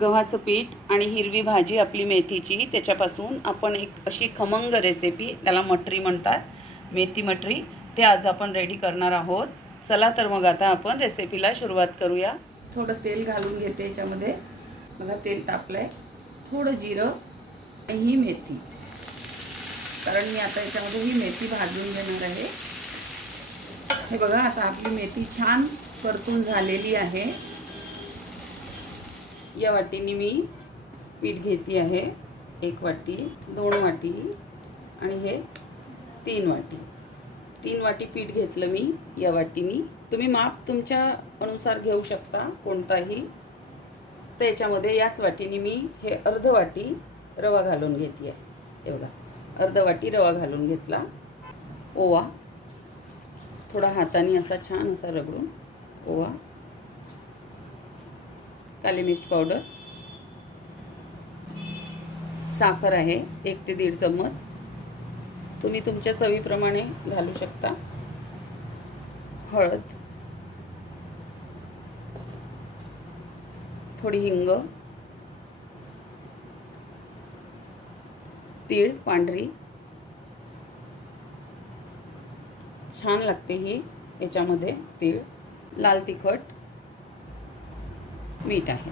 गव्हाचं पीठ आणि हिरवी भाजी आपली मेथीची, त्याच्यापासून आपण एक अशी खमंग रेसिपी, त्याला मटरी म्हणतात, मेथी मटरी, ते आज आपण रेडी करणार आहोत. चला तर मग आता आपण रेसिपीला सुरुवात करूया. थोडं तेल घालून घेते याच्यामध्ये. बघा तेल तापलं आहे. थोडं जिरं आणि ही मेथी, कारण मी आता याच्यामध्ये ही मेथी भाजून घेणार आहे. हे बघा आता आपली मेथी छान परतून झालेली आहे. या वाटीने मी पीठ घेते आहे. 1 वाटी, 2 वाटी आणि हे 3 वाटी. 3 वाटी पीठ घेतलं मी या वाटीने. तुम्ही माप तुमच्या अनुसार घेऊ शकता कोणताही. तर याच्यामध्ये याच वाटीने मी हे अर्ध वाटी रवा घालून घेते आहे. हे बघा अर्ध वाटी रवा घालून घेतला. ओवा थोडा हाताने असा छान असा रगडून ओवा, काली मिर्च पावडर, साखर आहे 1 ते 1.5 चम्मच, तुम्ही तुमच्या चवीप्रमाणे घालू शकता. हळद, थोडी हिंग, तीळ पांढरी, छान लागते ही याच्यामध्ये तीळ, लाल तिखट, मीठ आहे.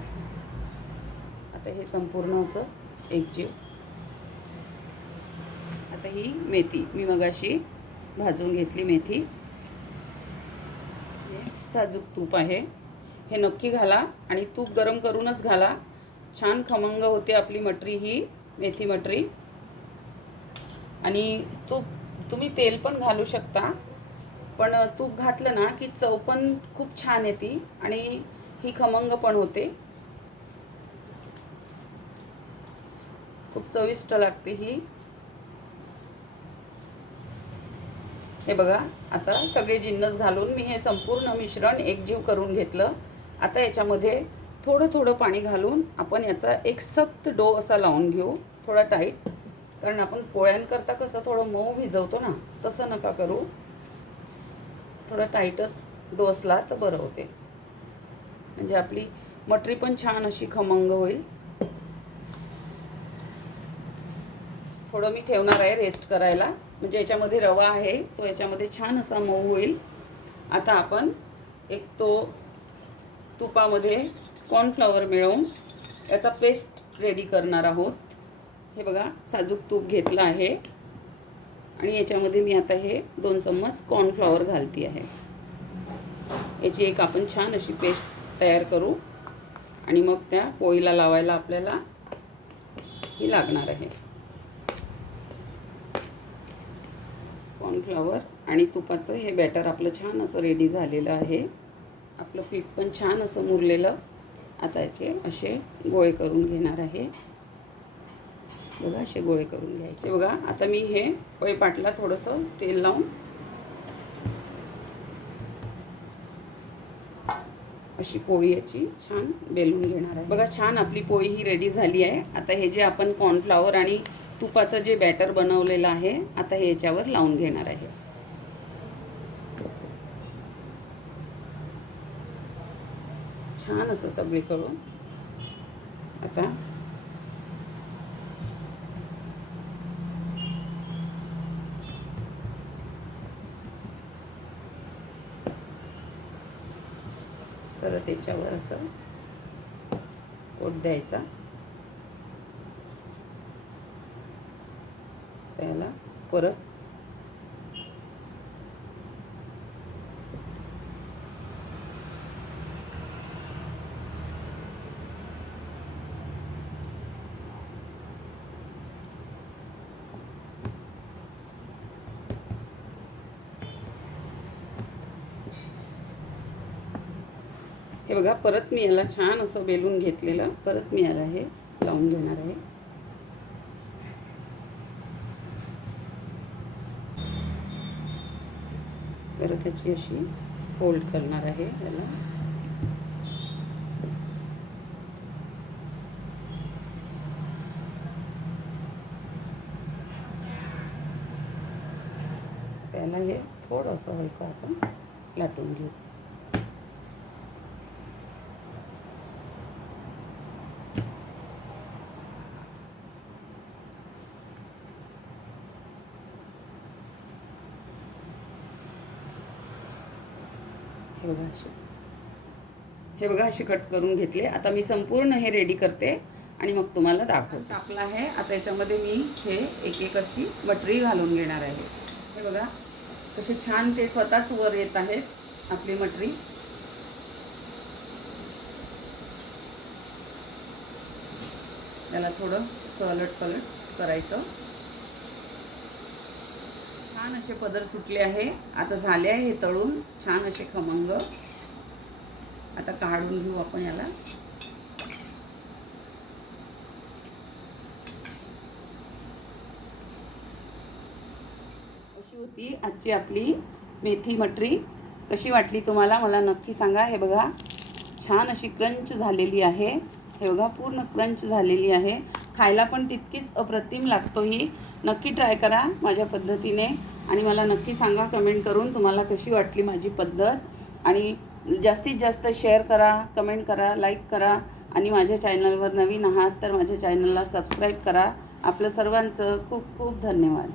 आता हे संपूर्ण असं एकजीव. आता ही मेथी मी मगाशी भाजून घेतली मेथी. साजूक तूप आहे, हे नक्की घाला आणि तूप गरम करूनच घाला. छान खमंग होते आपली मटरी, ही मेथी मटरी. आणि तूप तुम्ही तेल पण घालू शकता, पण तूप घातलं ना की चव पण खूप छान येते आणि ही खमंग पण होते. खूप चविष्ट लागते ही. हे बघा आता सगळे जिन्नस घालून मी हे संपूर्ण मिश्रण एकजीव करून घेतलं. आता याच्यामध्ये थोडं थोडं पाणी घालून आपण याचा एक सख्त डो असा लावून घेऊ, थोडा टाईट. कारण आपण पोळ्यांकरता कसं थोडं मऊ भिजवतो ना, तसं नका करू. थोडा टाईटच डो असला तर बरं होते, म्हणजे आपली मटरी पण छान अशी खमंग होईल. थोडं मी ठेवणार आहे रेस्ट करायला, म्हणजे याच्यामध्ये रवा आहे तो याच्यामध्ये छान असा मऊ होईल. आता आपण एक तो तुपामध्ये कॉर्नफ्लॉवर मिळवून याचा पेस्ट रेडी करणार आहोत. हे बघा साजूक तूप घेतलं आहे आणि याच्यामध्ये मी आता हे 2 चम्मच कॉर्नफ्लॉवर घालते आहे. याची एक आपण छान अशी पेस्ट तयार करू आणि मग त्या पोळीला लावायला आपल्याला ही लागणार आहे. कॉर्नफ्लॉवर आणि तुपाचं हे बॅटर आपलं छान असं रेडी झालेलं आहे. आपलं पीठ पण छान असं मुरलेलं. आता याचे असे गोळे करून घेणार आहे. बघा असे गोळे करून घ्यायचे. बघा आता मी हे पोळपाटला थोडंसं तेल लावून अशी पोळी याची छान बेलून घेणार आहे. बघा छान आपली पोळी ही रेडी झाली आहे. आता हे जे आपण कॉर्नफ्लॉवर आणि तुपाचं जे बॅटर बनवलेलं आहे, आता हे याच्यावर लावून घेणार आहे. छान असं सगळे करून आता परत याच्यावर असं ओट द्यायचा. त्याला परत हे बघा परत मी याला छान असं बेलून घेतलेलं, परत मी याला हे लावून घेणार आहे. परत याची अशी फोल्ड करणार आहे याला. त्याला हे थोडंसं हलकं आपण लाटून घेऊ. हे बघा असे कट करून घेतले. आता मी संपूर्ण हे रेडी करते आणि मग तुम्हाला दाखवते. टाकलं आहे. आता याच्यामध्ये मी हे एक एक अशी मटरी घालून घेणार आहे. हे बघा कसे छान ते स्वतःच वर येत आहेत आपली मटरी. त्याला थोडं अलट पलट करायचं. छान असे पदर सुटले आहे. आता झाले आहे हे तळून छान असे खमंग. आता काढून घेऊ आपण याला. अशी होती आजची आपली मेथी मटरी. कशी वाटली तुम्हाला मला नक्की सांगा. हे बघा छान अशी क्रंच झालेली आहे. हे बघा पूर्ण क्रंच झालेली आहे. खायला पण तितकीच अप्रतिम लागतो. ही नक्की ट्राय करा माझ्या पद्धतीने आणि मला नक्की सांगा कमेंट करून तुम्हाला कशी वाटली माझी पद्धत. आणि जास्तीत जास्त शेअर करा, कमेंट करा, लाईक करा आणि माझ्या चॅनलवर नवीन आहात तर माझ्या चॅनलला सबस्क्राईब करा. आपलं सर्वांचं खूप खूप धन्यवाद.